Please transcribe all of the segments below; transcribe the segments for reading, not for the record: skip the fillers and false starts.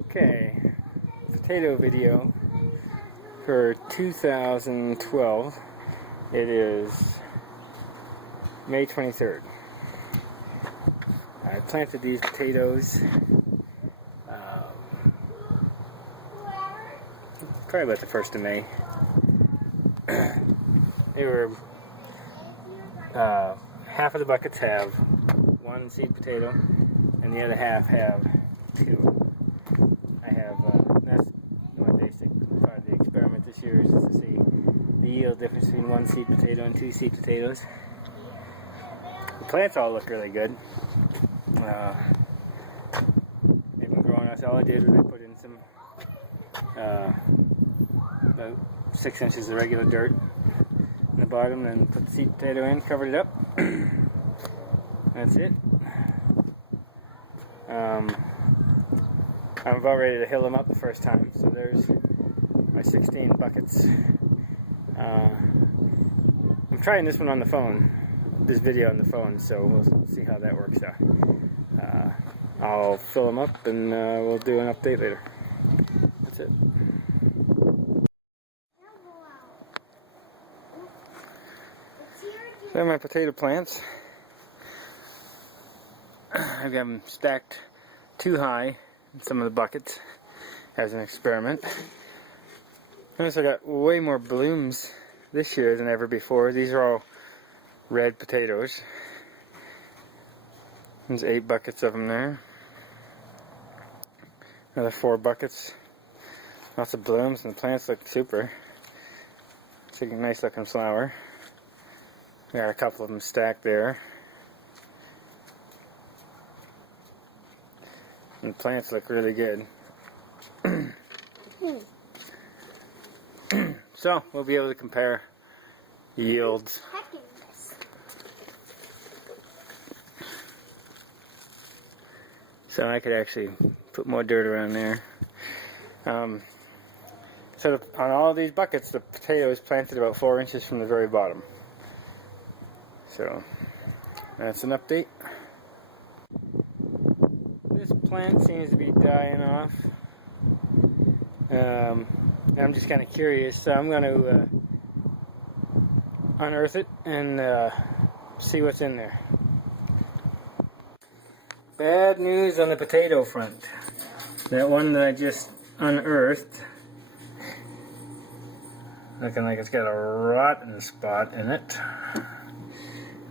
Okay, potato video for 2012. It is May 23rd. I planted these potatoes probably about the 1st of May. They were half of the buckets have one seed potato and the other half have two. I have that's my basic part of the experiment this year, is just to see the yield difference between one seed potato and two seed potatoes. The plants all look really good. They've been growing us. All I did was I put in some about 6 inches of regular dirt in the bottom, then put the seed potato in, covered it up. That's it. I'm about ready to hill them up the first time, so there's my 16 buckets. I'm trying this one on the phone, this video on the phone, so we'll see how that works out. I'll fill them up and we'll do an update later. That's it. There are my potato plants. I've got them stacked too high in some of the buckets as an experiment. Notice I got way more blooms this year than ever before. These are all red potatoes. There's 8 buckets of them there. Another 4 buckets. Lots of blooms, and the plants look super. It's a nice looking flower. Got a couple of them stacked there. And the plants look really good. So we'll be able to compare yields. So I could actually put more dirt around there. So on all these buckets, the potato is planted about 4 inches from the very bottom. So that's an update. This plant seems to be dying off. I'm just kind of curious, so I'm going to unearth it and see what's in there. Bad news on the potato front. That one that I just unearthed, looking like it's got a rotten spot in it.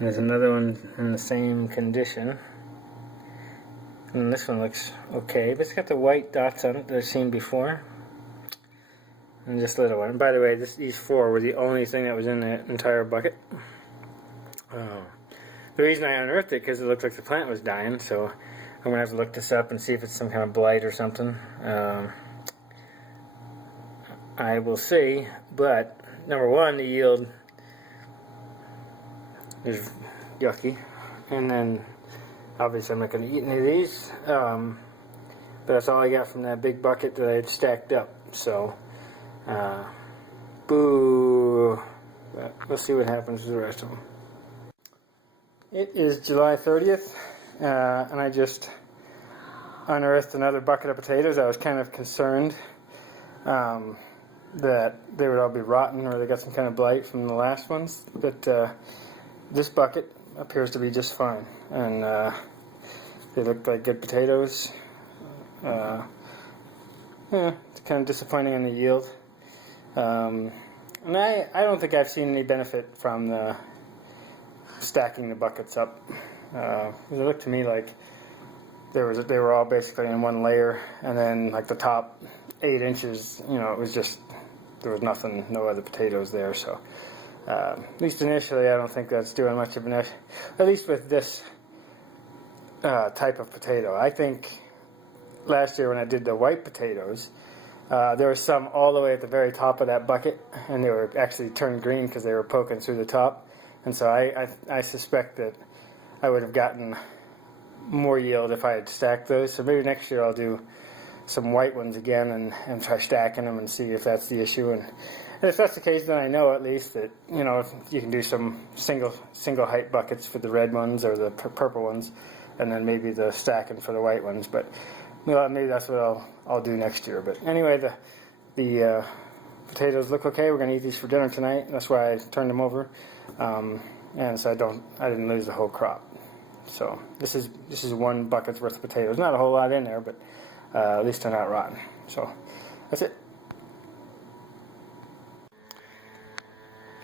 There's another one in the same condition. And this one looks okay, but it's got the white dots on it that I've seen before. And this little one. By the way, these 4 were the only thing that was in the entire bucket. The reason I unearthed it because it looked like the plant was dying, so I'm going to have to look this up and see if it's some kind of blight or something. I will see, but number one, the yield is yucky, and then obviously I'm not going to eat any of these, but that's all I got from that big bucket that I had stacked up, so boo, but we'll see what happens with the rest of them. It is July 30th, and I just unearthed another bucket of potatoes. I was kind of concerned that they would all be rotten or they got some kind of blight from the last ones, but this bucket appears to be just fine, and they look like good potatoes. Yeah, it's kind of disappointing in the yield, and I don't think I've seen any benefit from the stacking the buckets up. It looked to me like they were all basically in one layer, and then like the top 8 inches, you know, it was just, there was nothing, no other potatoes there. So at least initially, I don't think that's doing much of an effort, at least with this type of potato. I think last year when I did the white potatoes, there was some all the way at the very top of that bucket, and they were actually turned green because they were poking through the top. And so I suspect that I would have gotten more yield if I had stacked those. So maybe next year I'll do some white ones again and try stacking them and see if that's the issue. And if that's the case, then I know at least that, you know, you can do some single height buckets for the red ones or the purple ones, and then maybe the stacking for the white ones. But Well, maybe that's what I'll do next year. But anyway, the potatoes look okay. We're gonna eat these for dinner tonight. That's why I turned them over, and so I didn't lose the whole crop. So this is 1 bucket's worth of potatoes. Not a whole lot in there, but at least they're not rotten. So that's it.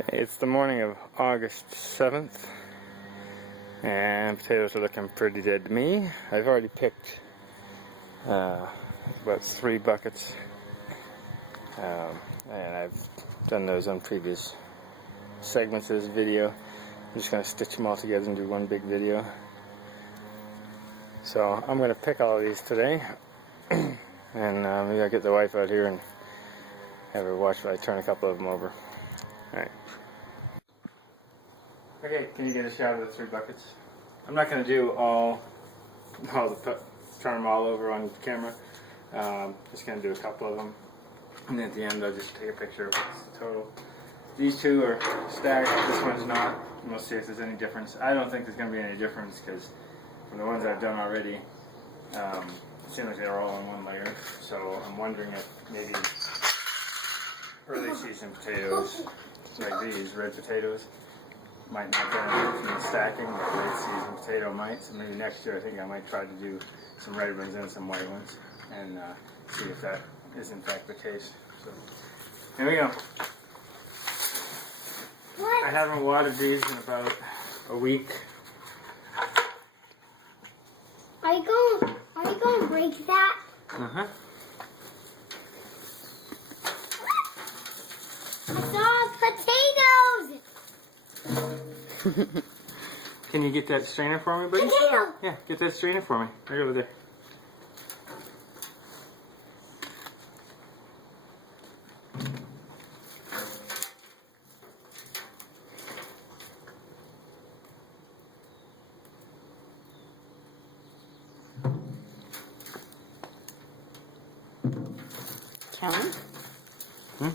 Okay, it's the morning of August 7th, and potatoes are looking pretty dead to me. I've already picked about 3 buckets, and I've done those on previous segments of this video. I'm just going to stitch them all together and do one big video. So I'm going to pick all of these today, and maybe I'll get the wife out here and have her watch while I turn a couple of them over. Alright. Okay, can you get a shot of the 3 buckets? I'm not going to do turn them all over on camera. Just going to do a couple of them, and then at the end I'll just take a picture of what's the total. These 2 are stacked, this one's not, and we'll see if there's any difference. I don't think there's going to be any difference, because from the ones I've done already, it seems like they're all on 1 layer, so I'm wondering if maybe early season potatoes, like these, red potatoes, might not benefit from the stacking, but late season potato might. So maybe next year I think I might try to do some red ones and some white ones, and see if that is in fact the case. So here we go. I haven't watered these in about a week. Are you going to break that? Uh-huh. I saw potatoes! Can you get that strainer for me, buddy? Potato! Yeah, get that strainer for me. Right over there. Count? Hmm?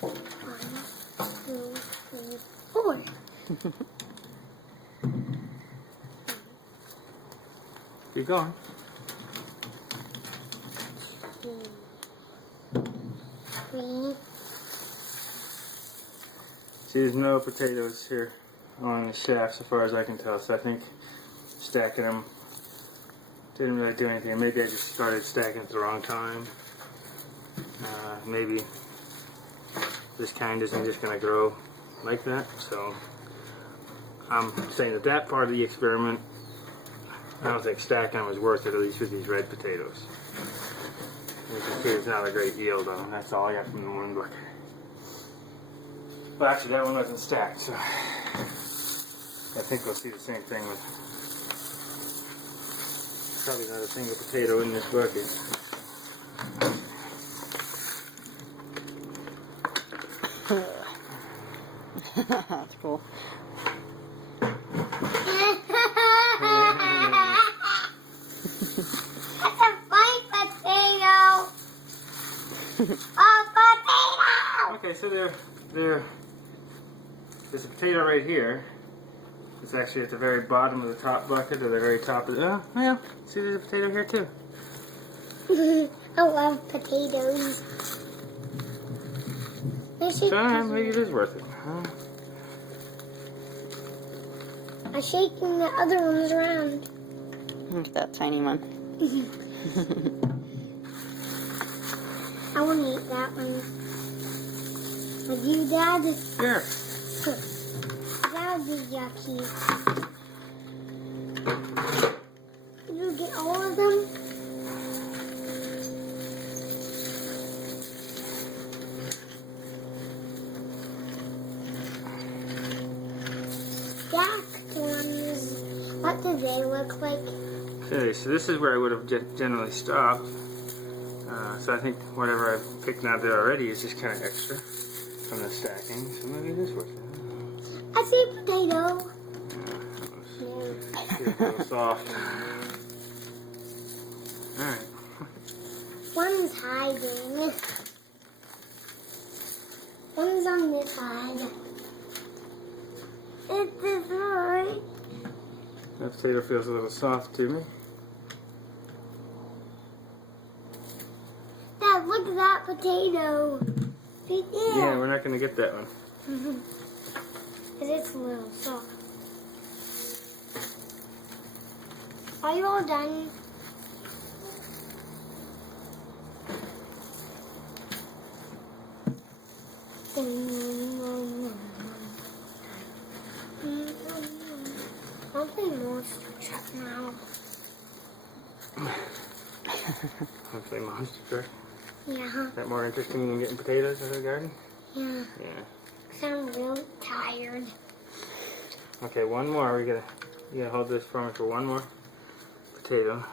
1, 2, 3, 4. Keep going. 2, 3. See, there's no potatoes here on the shaft so far as I can tell, so I think stacking them didn't really do anything. Maybe I just started stacking at the wrong time. Maybe this kind isn't just going to grow like that, so I'm saying that part of the experiment, I don't think stacking was worth it, at least with these red potatoes. You can see it's not a great yield on them. That's all I got from the 1 bucket. Well, actually that one wasn't stacked, so I think we'll see the same thing with probably not a single potato in this bucket. That's cool. That's a fine potato! A potato! Okay, so there's a potato right here. It's actually at the very bottom of the top bucket, or the very top of the, oh, well, see there's a potato here too. I love potatoes. So maybe it is worth it. Huh? I'm shaking the other ones around. Look at that tiny one. I want to eat that one. Have you, Dad? Here. That would be yucky. Did you get all of them? Stacked ones. What do they look like? Okay, so this is where I would have generally stopped. So I think whatever I've picked out there already is just kind of extra from the stacking. So maybe this works. I see a potato. It's a little soft. Alright. One's hiding. One's on this side. It's this right. That potato feels a little soft to me. potato. Right there. Yeah, we're not gonna get that one. Because it's a little soft. Are you all done? I'll play Monster Truck now. I'll play Monster Truck. Yeah. Is that more interesting than getting potatoes in the garden? Yeah. Yeah. 'Cause I'm real tired. Okay, one more. You gotta hold this for me for one more potato.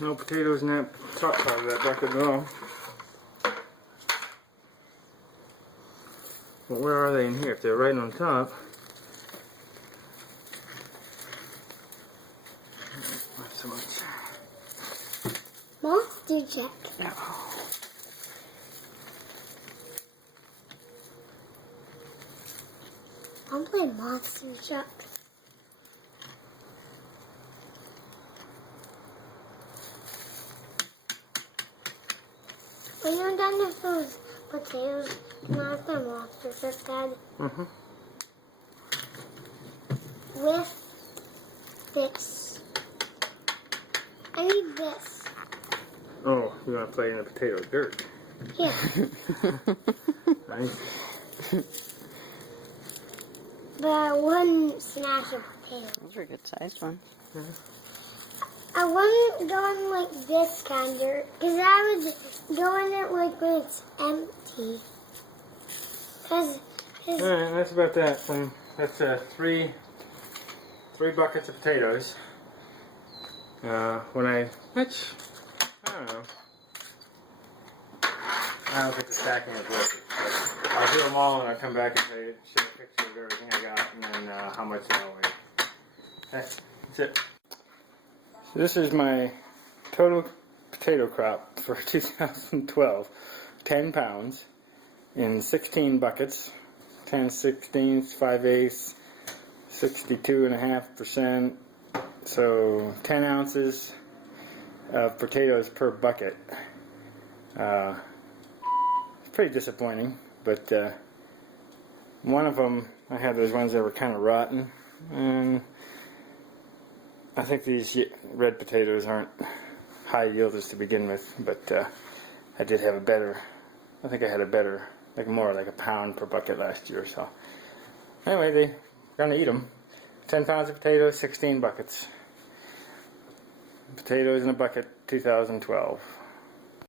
No potatoes in that top part of that bucket at all. But where are they in here? If they're right on top. Not so much. Monster Truck. No. I'm playing Monster Truck. Are you done with those potatoes? Not the Monster Truck, Dad. Mm-hmm. With this. I need this. Oh, you want to play in the potato dirt? Yeah. Nice. But I wouldn't smash a potato. Those are good sized ones. I wouldn't go in like this kind of dirt. Because I would go in it like when it's empty. Because Alright, that's about that. That's three buckets of potatoes. I don't know. I don't think the stacking is worth it. But I'll do them all and I'll come back and show a picture of everything I got and then how much they all weigh. That's it. So this is my total potato crop for 2012. 10 pounds in 16 buckets. 10 16ths, 5/8, 62.5%. So 10 ounces of potatoes per bucket. It's pretty disappointing, but one of them, I had those ones that were kind of rotten, and I think these red potatoes aren't high yielders to begin with, but I did have a better, I think I had a better, like more like a pound per bucket last year, so anyway, they're gonna eat them. 10 pounds of potatoes, 16 buckets. Potatoes in a bucket, 2012.